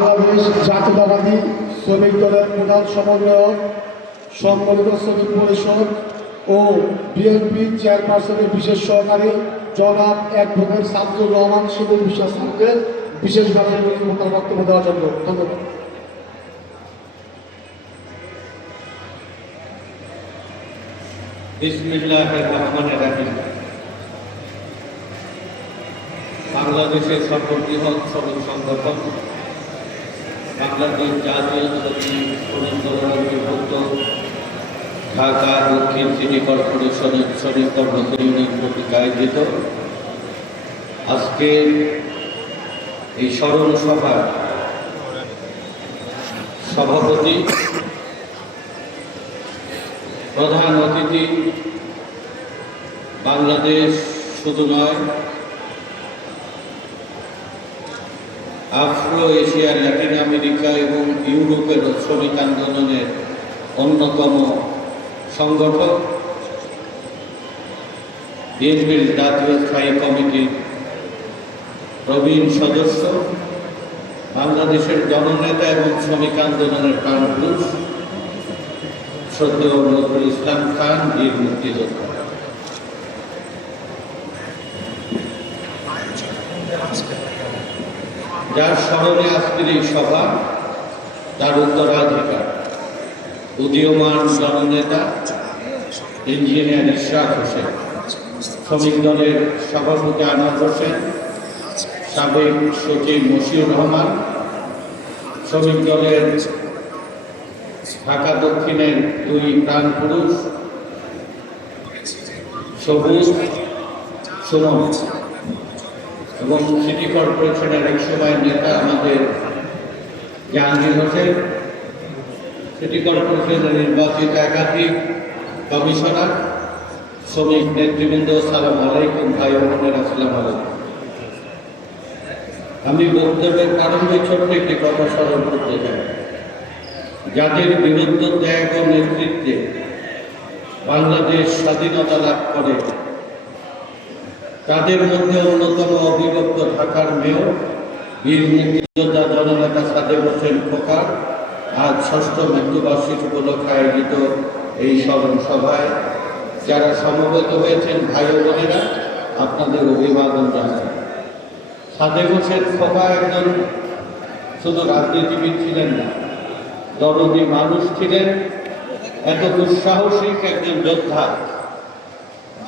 বাংলাদেশ জাতীয়তাবাদী শ্রমিক দলের প্রধান সমন্বয়ক সম্মিলিত শ্রমিক পরিষদ ও বিএনপি চেয়ারপারসনের বিশেষ সহকারী জনাব অ্যাডভোকেট সামসুর রহমান শিবুল বিশ্বাস স্যারকে বিশেষভাবে বক্তব্য দেওয়ার জন্য ধন্যবাদ। বাংলাদেশের সর্ববৃহৎ শ্রমিক সংগঠন বাংলাদেশ জাতীয় অন্তর্ভুক্ত ঢাকা, দক্ষিণ সিটি কর্পোরেশনের শ্রমিক কর্মচারী ইউনিয়ন কর্তৃক এই স্মরণ সভার সভাপতি, প্রধান অতিথি বাংলাদেশ শুধু নয় আফ্রো এশিয়া ল্যাটিন আমেরিকা এবং ইউরোপের শ্রমিক আন্দোলনের অন্যতম সংগঠক। বিএনপির জাতীয় স্থায়ী কমিটির প্রবীণ সদস্য। বাংলাদেশের জননেতা এবং শ্রমিক আন্দোলনের প্রাণপুরুষ শ্রদ্ধেয় নজরুল ইসলাম খান, বীর মুক্তিযোদ্ধা। যার স্মরণে আজকের এই সভা, তার উত্তরাধিকার। উদীয়মান জননেতা, ইঞ্জিনিয়ার ইশরাক হোসেন, শ্রমিক দলের সভাপতি আনোয়ার হোসেন, সাবেক সচিব মশিউর রহমান, শ্রমিক দলের ঢাকা দক্ষিণের দুই প্রাণ পুরুষ, সবুজ, সুমন। এবং সিটি কর্পোরেশনের এক সময় নেতা আমাদের জাহাঙ্গীর হোসেন, সিটি কর্পোরেশনের নির্বাচিত একাধিক কমিশনার, শ্রমিক নেতৃবৃন্দ, সালাম আলাইকুম, ভাই বোনের, আসসালাম আলাইকুম। আমি বক্তব্যের প্রারম্ভে ছোট্ট একটি কথা স্মরণ করতে চাই। যাদের বিরুদ্ধ ত্যাগ ও নেতৃত্বে বাংলাদেশ স্বাধীনতা লাভ করে। তাদের মধ্যে অন্যতম অবিভক্ত ঢাকার মেয়র? বীর মুক্তিযোদ্ধা জননেতা সাদেক হোসেন খোকার। আজ ষষ্ঠ মৃত্যুবার্ষিকী উপলক্ষে আয়োজিত এই স্মরণ সভায় যারা সমবেত হয়েছেন ভাই বোনেরা, আপনাদের অভিবাদন জানাই। সাদেক হোসেন খোকা একজন শুধু রাজনীতিবিদ ছিলেন না দরদি মানুষ ছিলেন, এত দুঃসাহসিক একজন যোদ্ধা,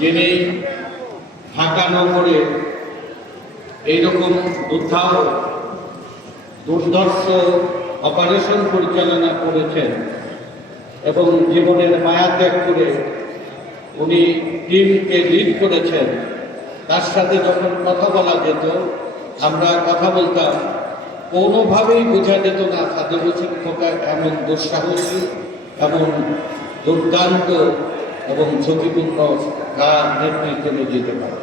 যিনি ঢাকা নগরে এইরকম উদ্ধার, দুর্ধর্ষ অপারেশন পরিচালনা করেছেন এবং জীবনের মায়া ত্যাগ করে উনি টিমকে লিড করেছেন। তার সাথে যখন কথা বলা যেত, আমরা কথা বলতাম, কোনোভাবেই বোঝা যেত না বছর খোকা এমন দুঃসাহসী, এমন দুর্দান্ত এবং ঝুঁকিপূর্ণ কাজ নেতৃত্বে যেতে পারে।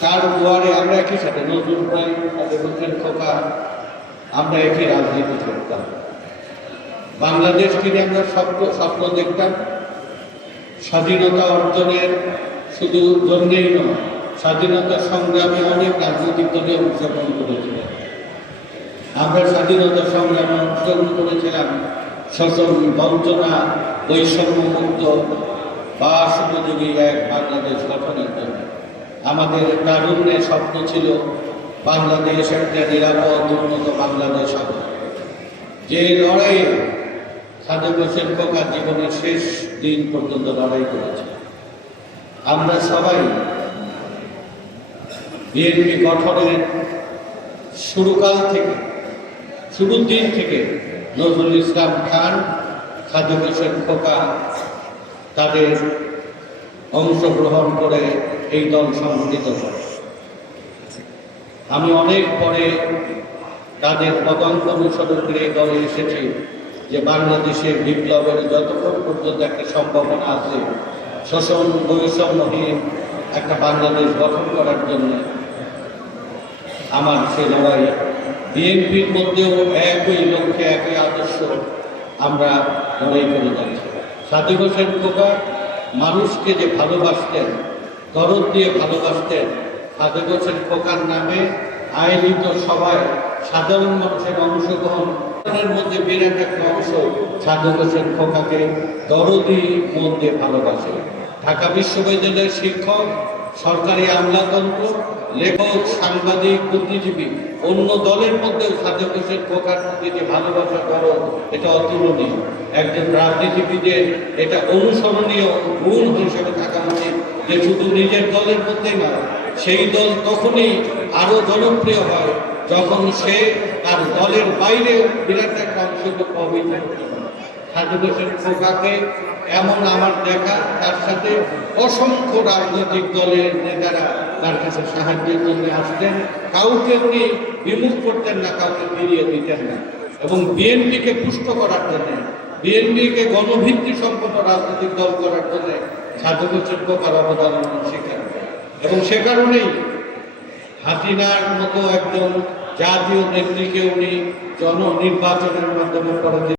তার দুয়ারে আমরা একই সাথে নজরুল ভাই সাধু হোসেন খোকা, আমরা একই রাজনীতি করতাম। বাংলাদেশকে নিয়ে আমরা স্বপ্ন স্বপ্ন দেখতাম। স্বাধীনতা অর্জনের শুধু জন্যেই নয়, স্বাধীনতা সংগ্রামে অনেক রাজনৈতিক দলে অংশগ্রহণ করেছিলেন আমরা স্বাধীনতা সংগ্রামে অংশগ্রহণ করেছিলাম শোষণ বঞ্চনা বৈষম্য মুক্ত বা উপযোগী এক বাংলাদেশ গঠনের জন্য আমাদের তারুণ্যের স্বপ্ন ছিল বাংলাদেশ একটা নিরাপদ, উন্নত বাংলাদেশ হবে। যে লড়াইয়ে সাধু হোসেন জীবনের শেষ দিন পর্যন্ত লড়াই করেছে আমরা সবাই বিএনপি গঠনের শুরুকাল থেকে, শুরুর দিন থেকে নজরুল ইসলাম খান সাধু হোসেন খোকা তাদের অংশগ্রহণ করে এই দল সংগঠিত করে আমি অনেক পরে তাদের পদাঙ্ক অনুসরণ করে এই দলে এসেছি যে বাংলাদেশে বিপ্লবের যতক্ষণ পর্যন্ত একটা সম্ভাবনা আছে, শোষণ, বৈষম্যহীন একটা বাংলাদেশ গঠন করার জন্য আমার সে লড়াই বিএনপির মধ্যেও একই লক্ষ্যে একই আদর্শ আমরা লড়াই করে যাচ্ছি। সাধু হোসেন খোকা মানুষকে যে ভালোবাসতেন, দরদ দিয়ে ভালোবাসতেন সাধু হোসেন খোকার নামে আয়োজিত সভায় সাধারণ মানুষের অংশগ্রহণ মধ্যে বিরাট একটা অংশ সাধু হোসেন খোকাকে দরদি মন দিয়ে ভালোবাসে। ঢাকা বিশ্ববিদ্যালয়ের শিক্ষক, সরকারি আমলাতন্ত্র লেখক, সাংবাদিক, বুদ্ধিজীবী, অন্য দলের মধ্যেও সাধু হোসেন খোকার যে ভালোবাসা করো এটা অতুলনীয়। একজন রাজনীতিবিদের এটা অনুসরণীয় গুণ হিসেবে থাকা উচিত যে শুধু নিজের দলের মধ্যেই নয়, সেই দল তখনই আরও জনপ্রিয় হয় যখন সে তার দলের বাইরে বিরাট একটা অংশকে প্রভাবিত করতে পারে। সাধু হোসেন খোকাকে এমন আমার দেখা, তার সাথে অসংখ্য রাজনৈতিক দলের নেতারা তার কাছে সাহায্যের জন্য আসতেন। কাউকে উনি বিমুখ করতেন না, কাউকে ফিরিয়ে দিতেন না। এবং বিএনপিকে পুষ্ট করার জন্য, বিএনপিকে গণভিত্তি সম্পন্ন রাজনৈতিক দল করার জন্য সাধু হোসেন খোকার অবদান আমরা স্বীকার এবং সে কারণেই হাসিনার মতো একজন জাতীয় নেত্রীকে উনি জননির্বাচনের মাধ্যমে পরাজিত